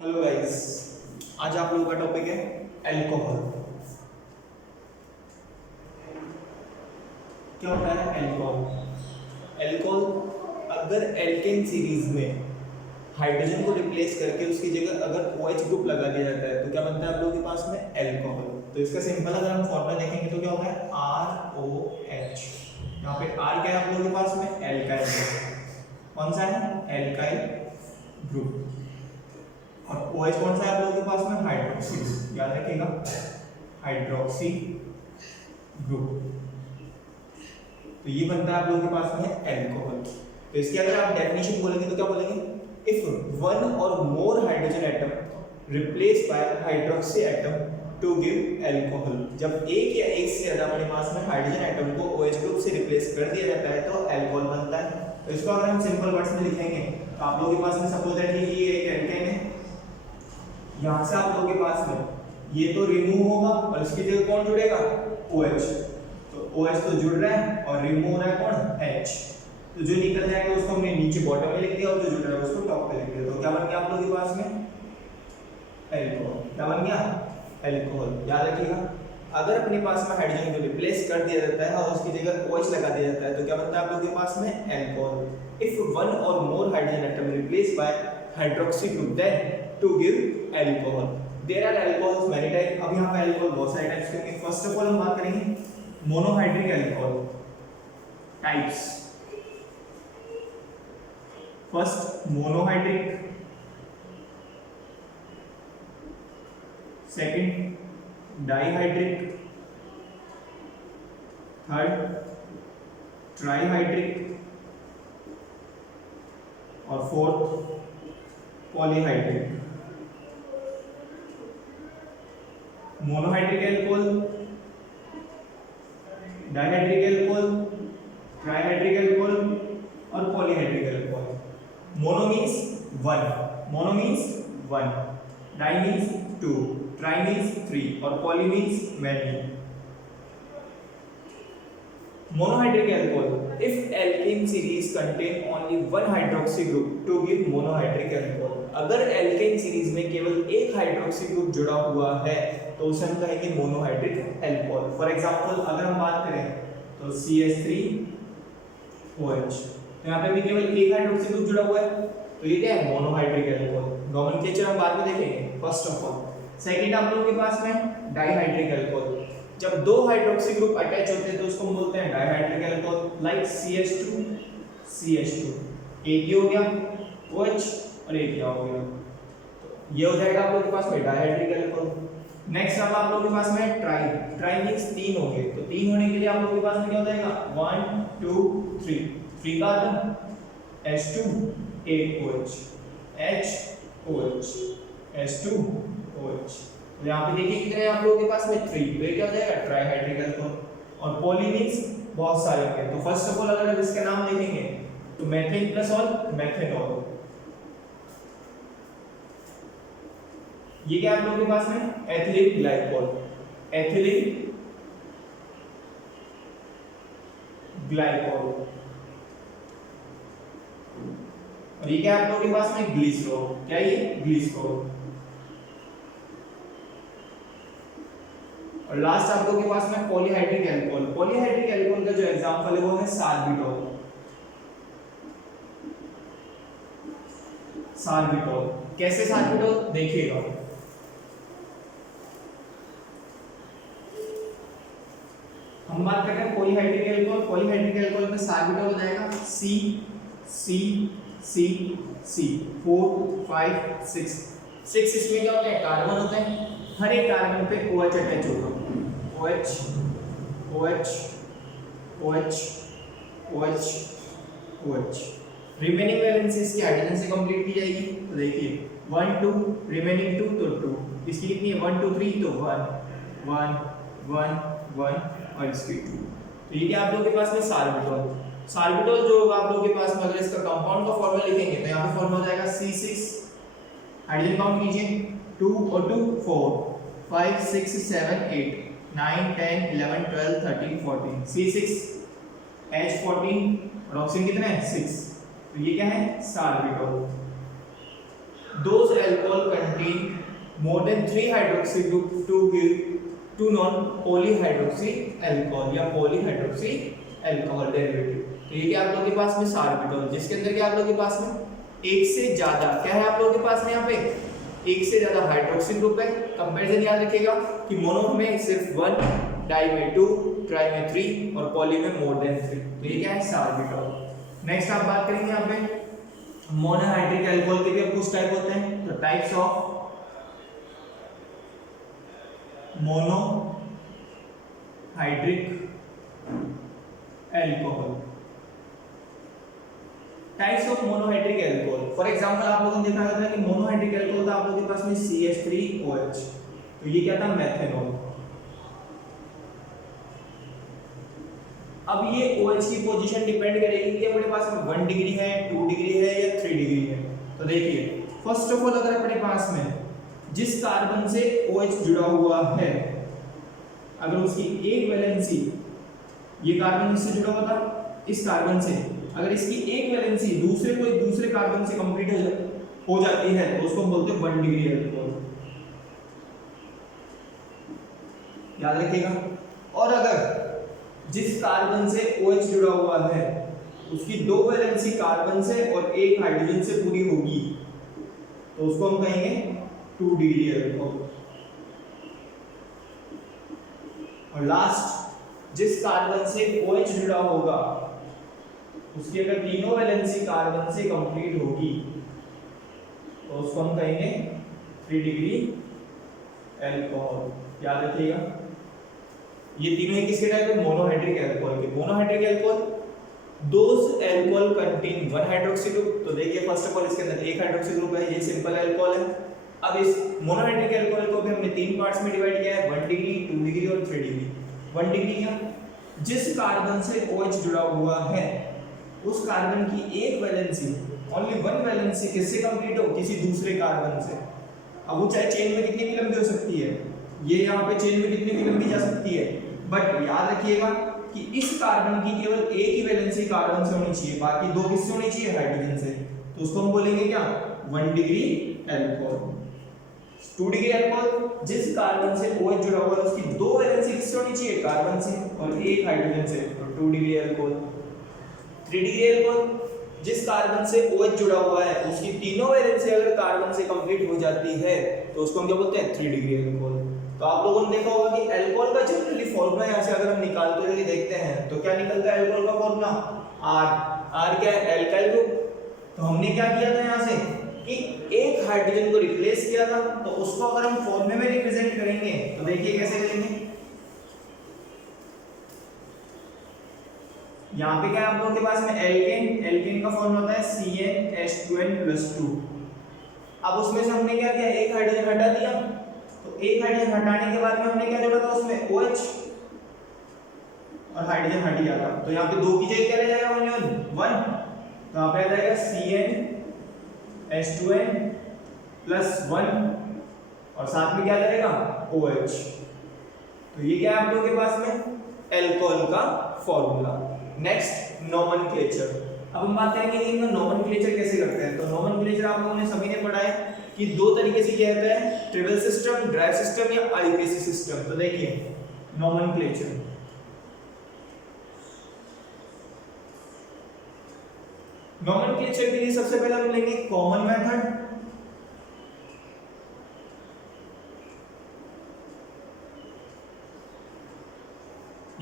Hello guys, आज आप लोगों का टॉपिक है अल्कोहल। क्या होता है अल्कोहल? अल्कोहल अगर एल्केन सीरीज में हाइड्रोजन को रिप्लेस करके उसकी जगह अगर OH ग्रुप लगा दिया जाता है तो क्या बनता है आप लोगों के पास में अल्कोहल। तो इसका सिंपल अगर हम फॉर्मूला देखेंगे तो क्या होता है ROH। यहाँ पे R क्या है आप लोगों के पास में? Alkyl group. कौन सा है? Alkyl group. और OH कौन सा है आप लोगों के पास में? Hydroxy group. याद रखिएगा, हाइड्रोक्सी ग्रुप। तो ये बनता है आप लोगों के पास में अल्कोहल। तो इसकी अगर आप डेफिनेशन बोलेंगे तो क्या बोलेंगे? If one or more hydrogen atom replace by hydroxy atom to give alcohol. जब एक या एक से ज्यादा अपने पास में हाइड्रोजन एटम को OH ग्रुप से रिप्लेस कर दिया जाता है तो अल्कोहल बनता है। तो इसको अगर हम सिंपल वर्ड्स में लिखेंगे तो आप लोगों के पास में सपोज दैट ये एक एल्केन है, यहां से आप लोगों के पास में ये तो रिमूव होगा और इसकी जगह कौन जुड़ेगा? OH। तो OH तो जुड़ रहा है और रिमूव हो रहा है कौन? H। तो जो निकल जाएगा उसको हमने नीचे बॉटम में लिख दिया और जो जुड़ रहा है उसको टॉप पे लिख दिया। तो क्या बन गया आप लोगों के पास में? अल्कोहल। क्या बन गया? अल्कोहल। याद रखिएगा, अगर अपने पास में हाइड्रोजन को रिप्लेस कर दिया जाता है और उसकी जगह OH लगा दिया जाता है तो क्या बनता है आप लोगों के पास में? Alcohol. If one or more hydrogen atom replace by hydroxy group then to give alcohol. There are alcohols many type. अब यहाँ पे अल्कोहल बहुत सारे टाइप्स के हैं। फर्स्ट ऑफ ऑल हम बात करेंगे monohydric alcohol types. First monohydric, second dihydric, third trihydric और fourth polyhydric. Monohydric alcohol, dihydric alcohol, trihydric alcohol और polyhydric alcohol. Mono means one, di means two, tri means three और poly means many. Monohydric alcohol, if alkane series contain only one hydroxy group to give monohydric alcohol। अगर alkane series में केवल एक hydroxy group जुड़ा हुआ है तो उसे हम कहेंगे मोनोहाइड्रिक अल्कोहल। फॉर एग्जांपल अगर हम बात करें तो CH3OH, तो यहाँ पे भी केवल एक हाइड्रोक्सी ग्रुप जुड़ा हुआ है तो ये क्या है? Monohydric alcohol. नोमेनक्लेचर हम बाद में देखेंगे फर्स्ट ऑफ ऑल। सेकंड आप लोगों के पास में डाइहाइड्रिक अल्कोहल। जब दो हाइड्रोक्सी ग्रुप अटैच होते हैं तो उसको बोलते हैं डाइहाइड्रिक अल्कोहल। लाइक CH2 एक ही हो गया OH और एक ही हो गया, तो ये हो जाएगा आप लोगों के पास में डाइहाइड्रिक अल्कोहल। नेक्स्ट अब आप लोगों के पास में ट्राई मींस तीन हो गए, तो तीन होने के लिए आप लोगों के पास में क्या हो जाएगा? 1 2 3 3 कार्बन H2 एक OH HOH H2OH। तो यहाँ पे देखिए कितने हैं आप लोगों के पास में? 3। तो ये क्या हो जाएगा? Trihydric alcohol. और पॉली मींस बहुत सारे होंगे। तो फर्स्ट ऑफ ऑल अगर इसका नाम देखेंगे तो मेथेन प्लस और मेथेनॉल। ये क्या है आप लोगों के पास में? Ethylene glycol. और ये क्या है आप लोगों के पास में? ग्लिसरॉल। क्या ये? ग्लिसरॉल। और लास्ट आप लोगों के पास में पॉलीहाइड्रिक अल्कोहल। पॉलीहाइड्रिक अल्कोहल का जो एग्जांपल है वो है सार्बिटोल। कैसे सार्बिटोल? देखिएगा, हम बात कर रहे हैं पॉलीहाइड्रिक अल्कोहल। पॉलीहाइड्रिक अल्कोहल में सार्बिटोल हो जाएगा C 4 5 6 इसमें क्या होता है? कार्बन होता है। हर एक कार्बन पे OH अटैच होगा। OH। रिमेनिंग वैलेंसी इसकी हाइड्रोजन से कंप्लीट की जाएगी। तो देखिए 1 2 रिमेनिंग 2 तो 2, इसकी कितनी है? 1 2 3 तो 1 और इसकी 2। तो ये क्या आप लोगों के पास में? सार्बिटोल जो होगा आप लोगों के पास में, अगर इसका कंपाउंड का फॉर्मूला लिखेंगे तो यहाँ पे फॉर्मूला हो जाएगा C6, हाइड्रोजन काउंट कीजिए 2 और 2 4 5 6 7 8 9 10 11 12 13 14 C6H14 और ऑक्सीजन कितना है? 6। तो ये क्या है? Sorbitol. Those alcohol contain more than 3 hydroxy group to give two non polyhydroxy alcohol या polyhydroxy alcohol derivative। तो ये क्या आप लोगों के पास में सार्बिटोल, जिसके अंदर क्या आप लोगों के पास में एक से ज्यादा क्या है आप लोगों के पास में यहाँ पे एक से ज्यादा हाइड्रोक्सी ग्रुप है। कंपैरिजन याद रखिएगा कि मोनो में सिर्फ 1, डाई में 2, ट्राई में 3 और पॉली में मोर देन 3। तो ये क्या है सार्बिटोल। नेक्स्ट आप बात करेंगे यहाँ पे मोनोहाइड्रिक अल्कोहल के भी कुछ टाइप होते हैं। तो types of monohydric alcohol, types of monohydric alcohol. For example आप लोगों ने देखा था कि मोनोहाइड्रिक अल्कोहल था आप लोगों के पास में CH3OH, तो ये क्या था मेथेनॉल। अब ये OH की पोजीशन डिपेंड करेगी कि अपने पास में 1 डिग्री है, 2 डिग्री है या 3 डिग्री है। तो देखिए फर्स्ट ऑफ ऑल अगर अपने पास में जिस कार्बन से OH जुड़ा हुआ है अगर उसकी एक वैलेंसी, ये कार्बन इससे जुड़ा हुआ था इस कार्बन से, अगर इसकी एक वैलेंसी दूसरे कार्बन से कंप्लीट हो जाती है तो उसको हम बोलते हैं 1 डिग्री अल्कोहल, याद रखिएगा। और अगर जिस कार्बन से OH जुड़ा हुआ है उसकी 2 वैलेंसी कार्बन से और 1 हाइड्रोजन से पूरी होगी तो उसको हम कहेंगे 2 डिग्री अल्कोहल। और लास्ट जिस कार्बन से OH जुड़ा होगा उसकी अगर तीनों वैलेंसी कार्बन से कंप्लीट होगी तो उसको हम कहेंगे 3 डिग्री अल्कोहल, याद रखिएगा। ये तीनों ही किसके टाइप है मोनोहाइड्रिक अल्कोहल के। Monohydric alcohol those alcohol contain 1 hydroxy group. तो देखिए फर्स्ट ऑफ ऑल इसके अंदर एक हाइड्रोक्सी ग्रुप है, ये सिंपल अल्कोहल है। अब इस मोनोहाइड्रिक अल्कोहल को भी हमने 3 पार्ट्स में डिवाइड किया है, 1 डिग्री, 2 डिग्री और 3 डिग्री। 1 डिग्री क्या, जिस कार्बन से OH जुड़ा हुआ है उस कार्बन की एक वैलेंसी, ओनली 1 वैलेंसी किससे कंप्लीट हो, किसी दूसरे कार्बन से। अब वो चाहे चेन में कितनी भी लंबी हो सकती है, ये यहाँ पे चेन में कितनी भी लंबी जा सकती है, बट याद रखिएगा कि इस कार्बन की केवल एक ही वैलेंसी कार्बन से होनी चाहिए, बाकी 2 किससे होनी चाहिए, हाइड्रोजन से। तो उसको हम बोलेंगे क्या 1 डिग्री अल्कोहल। 2 डिग्री अल्कोहल जिस कार्बन से OH जुड़ा हुआ है उसकी 2 वैलेंसी किससे होनी चाहिए, कार्बन से और 1 हाइड्रोजन से, तो 2 डिग्री अल्कोहल। 3 डिग्री अल्कोहल जिस कार्बन से OH जुड़ा हुआ है उसकी तीनों वैलेंसी अगर कार्बन से कंप्लीट हो जाती है तो उसको हम क्या बोलते हैं 3 डिग्री अल्कोहल। तो आप लोगों ने देखा होगा कि अल्कोहल का जनरली फॉर्मूला यहाँ से अगर हम निकालते हुए देखते हैं तो क्या निकलता है अल्कोहल का फॉर्मूला R क्या है, एल्काइल ग्रुप। तो हमने क्या किया था यहाँ से कि एक हाइड्रोजन को रिप्लेस किया था, तो उसको अगर हम फॉर्मूले में रिप्रेजेंट करेंगे तो देखिए कैसे करेंगे। यहाँ पे क्या है आप लोगों के पास में एल्केन का फॉर्मूला होता है CnH2n+2। अब उसमें से हमने क्या किया, एक हाइड्रोजन हटा दिया, तो एक हाइड्रोजन हटाने के बाद में हमने क्या जोड़ा था उसमें OH और हाइड्रोजन हट गया था, तो यहाँ पे 2 की जगह क्या रह जाएगा, 1, तो यहाँ पे आ जाएगा CnH2n+1 और साथ में क्या रहेगा OH। तो ये क्या है आप लोगों के पास में अल्कोहल का फॉर्मूला। Next nomenclature. अब हम बात करेंगे कि इनका नोमेनक्लेचर कैसे करते हैं। तो नोमेनक्लेचर आप लोगों ने सभी ने पढ़ा है कि 2 तरीके से किया जाता है, ट्रिपल सिस्टम, ड्राइव सिस्टम या IUPAC सिस्टम। तो देखिए नोमेनक्लेचर, नोमेनक्लेचर के लिए सबसे पहले हम लेंगे कॉमन मेथड।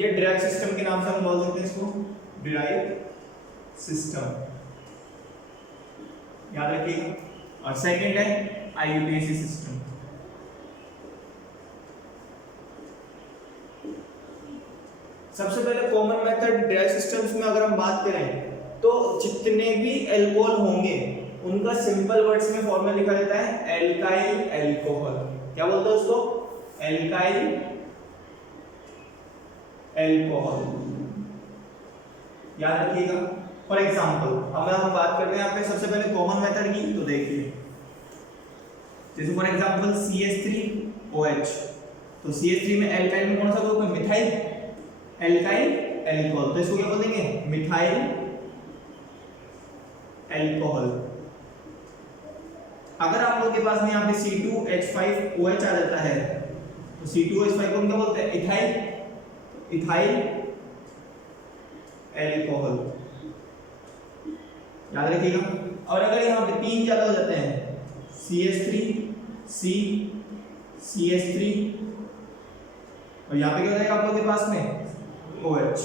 ये ड्राइव सिस्टम के नाम से हम बोल सकते हैं इसको, ड्राइव सिस्टम, याद रखिएगा। और सेकंड है IUPAC सिस्टम। सबसे पहले कॉमन मेथड ड्राइव सिस्टम्स में अगर हम बात करें तो जितने भी अल्कोहल होंगे उनका सिंपल वर्ड्स में फॉर्मूला लिखा जाता है एल्काइल अल्कोहल। क्या बोलते हैं उसको, एल्काइल अल्कोहल, याद रखिएगा। फॉर एग्जांपल अब हम बात करते हैं यहाँ पे सबसे पहले कॉमन मेथड की। तो देखिए जैसे फॉर एग्जांपल CH3OH, तो CH3 में एल्काइल में कौन सा ग्रुप है, मिथाइल, एल्काइल अल्कोहल, तो इसको क्या बोलेंगे मिथाइल अल्कोहल। अगर आप लोगों के पास में यहाँ पे C2H5OH आ जाता है तो C2H5 को हम क्या बोलते हैं? इथाइल, इथाइल एल्कोहल, याद रखिएगा। और अगर यहाँ पे 3 ज्यादा हो जाते हैं CH3C CH3 और यहाँ पे क्या हो जाएगा आप लोगों के पास में OH,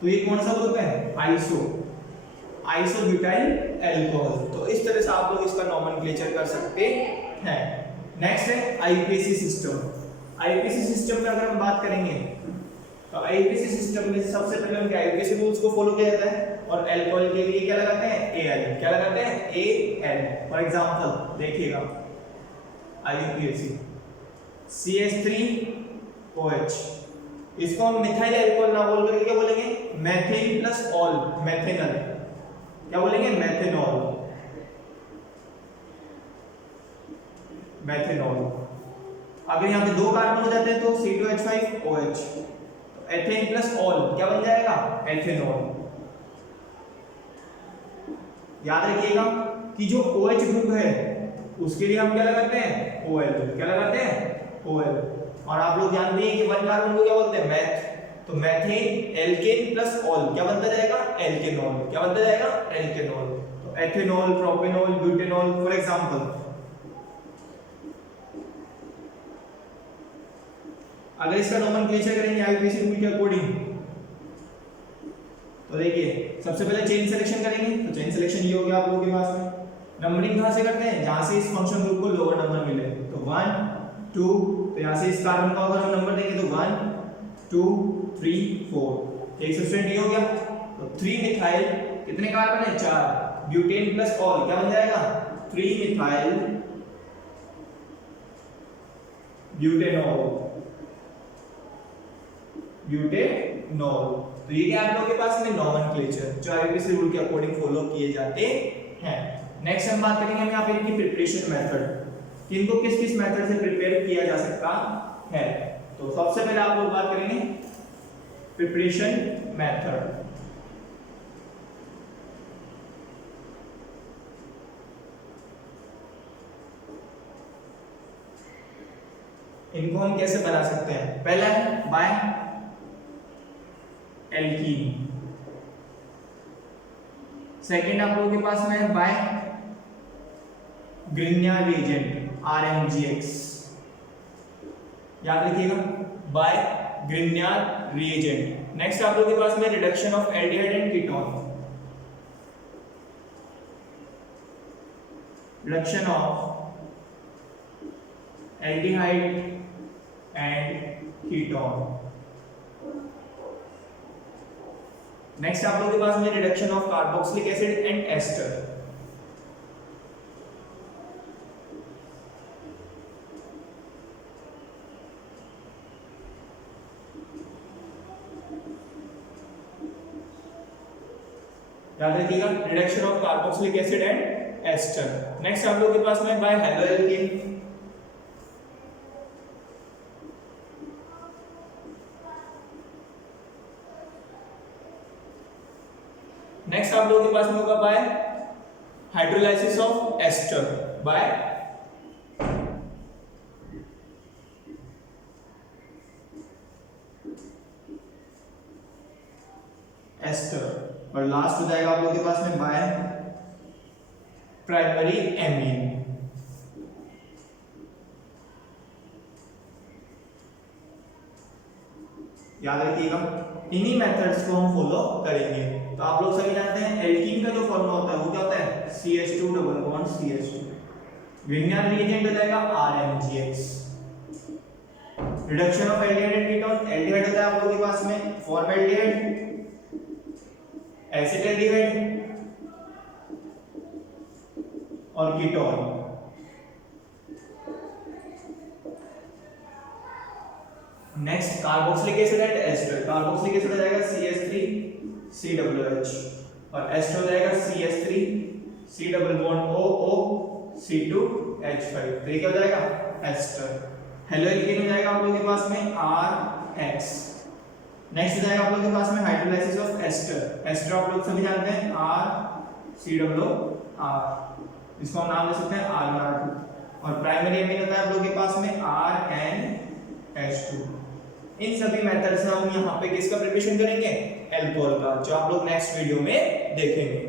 तो ये कौन सा ग्रुप है? Isobutyl alcohol. तो इस तरह से आप लोग इसका नॉमेनक्लेचर कर सकते हैं। नेक्स्ट है आईपीसी सिस्टम। आईपीसी सिस्टम में अगर हम बात करेंगे तो आईपीसी सिस्टम में सबसे पहले हम क्या आईपीसी रूल्स को फॉलो किया जाता है और अल्कोहल के लिए क्या लगाते हैं? एल। क्या लगाते हैं? एल। फॉर एग्जांपल देखिएगा आईपीसी CH3OH, इसको हम मिथाइल अल्कोहल ना बोल करके क्या बोलेंगे? Methane plus all, methanol. क्या बोलेंगे? Methanol, methanol. अगर यहाँ पे 2 कार्बन हो जाते हैं तो C2H5OH, तो एथेन प्लस ऑल क्या बन जाएगा? एथेनॉल। याद रखिएगा कि जो OH ग्रुप है उसके लिए हम क्या लगाते हैं? OL। क्या लगाते हैं? OL। और आप लोग जानते हैं कि 1 कार्बन को क्या बोलते हैं? मैथ। तो मैथेन एल्केन प्लस ऑल क्या बनता जाएगा? एल्केनॉल। क्या बनता जाएगा? एल्केनॉल। तो ethanol, propanol, butanol for example. अगर इसका नोमेनक्लेचर करेंगे आईपीसी रूल के अकॉर्डिंग तो देखिए सबसे पहले चेन सिलेक्शन करेंगे, तो चेन सिलेक्शन ये हो गया आप लोगों के पास में। नंबरिंग कहां से करते हैं? जहां से इस फंक्शन ग्रुप को लोअर नंबर मिले, तो 1 2, तो यहां से इस कार्बन का अगर हम नंबर देंगे तो 1 2 3 4, एक सब्स्टिट्यूएंट ये हो गया। तो 3 मिथाइल, कितने कार्बन है? 4, ब्यूटेन प्लस ऑल क्या बन जाएगा? 3 मिथाइल ब्यूटेनॉल, ब्यूटेनॉल। तो ये क्या आप लोगों के पास में नॉमेनक्लेचर जो आईपीसी रूल के अकॉर्डिंग फॉलो किए जाते हैं। नेक्स्ट हम बात करेंगे हम यहाँ पे इनकी प्रिपरेशन मेथड, कि इनको किस किस मेथड से प्रिपेयर किया जा सकता है। तो सबसे पहले आप लोग बात करेंगे प्रिपरेशन मेथड। इनको हम कैसे बना सकते हैं? पहला है बाय एल्कीन, सेकेंड आप लोगों के पास में है बाय ग्रिग्नार्ड रिएजेंट RMGX, याद रखिएगा बाय ग्रिग्नार्ड रिएजेंट। नेक्स्ट आप लोगों के पास में reduction of aldehyde and ketone, reduction of aldehyde and ketone. Next आप लोगों के पास में reduction of carboxylic acid and ester. याद रखिएगा reduction of carboxylic acid and ester. Next आप लोगों के पास में बाय हैलोएल्केन, नेक्स्ट आप लोगों के पास में होगा by hydrolysis of ester by ester. और लास्ट हो जाएगा आप लोगों के पास में बाय प्राइमरी एमीन। याद रखिएगा इन्हीं मेथड्स को हम फॉलो करेंगे। तो आप लोग सभी जानते हैं एल्कीन का जो फॉर्मूला होता है वो क्या होता है? CH2 double bond CH2। Grignard reagent हो जाएगा RMGX। Reduction of aldehyde and ketone, aldehyde होता है आप लोगों के पास में फॉर्मल्डिहाइड, एसिटाल्डिहाइड और ketone. Next carboxylic acid and ester, carboxylic acid हो जाएगा CH3COOH और एस्टर हो जाएगा CH3C डबल बॉन्ड OOC2H5। तो ये क्या हो जाएगा? एस्टर। हेलोएल्केन हो जाएगा आप लोगों के पास में RX। नेक्स्ट हो जाएगा आप लोगों के पास में हाइड्रोलाइसिस ऑफ एस्टर, एस्टर आप लोग सभी जानते हैं RCOOR। इसको हम नाम दे सकते हैं R1R2। और प्राइमरी एमीन होता है आप लोगों के पास में RNH2। इन सभी मेथड से हम यहाँ पे किसका प्रिपरेशन करेंगे, एल्कोहल का, जो आप लोग नेक्स्ट वीडियो में देखेंगे।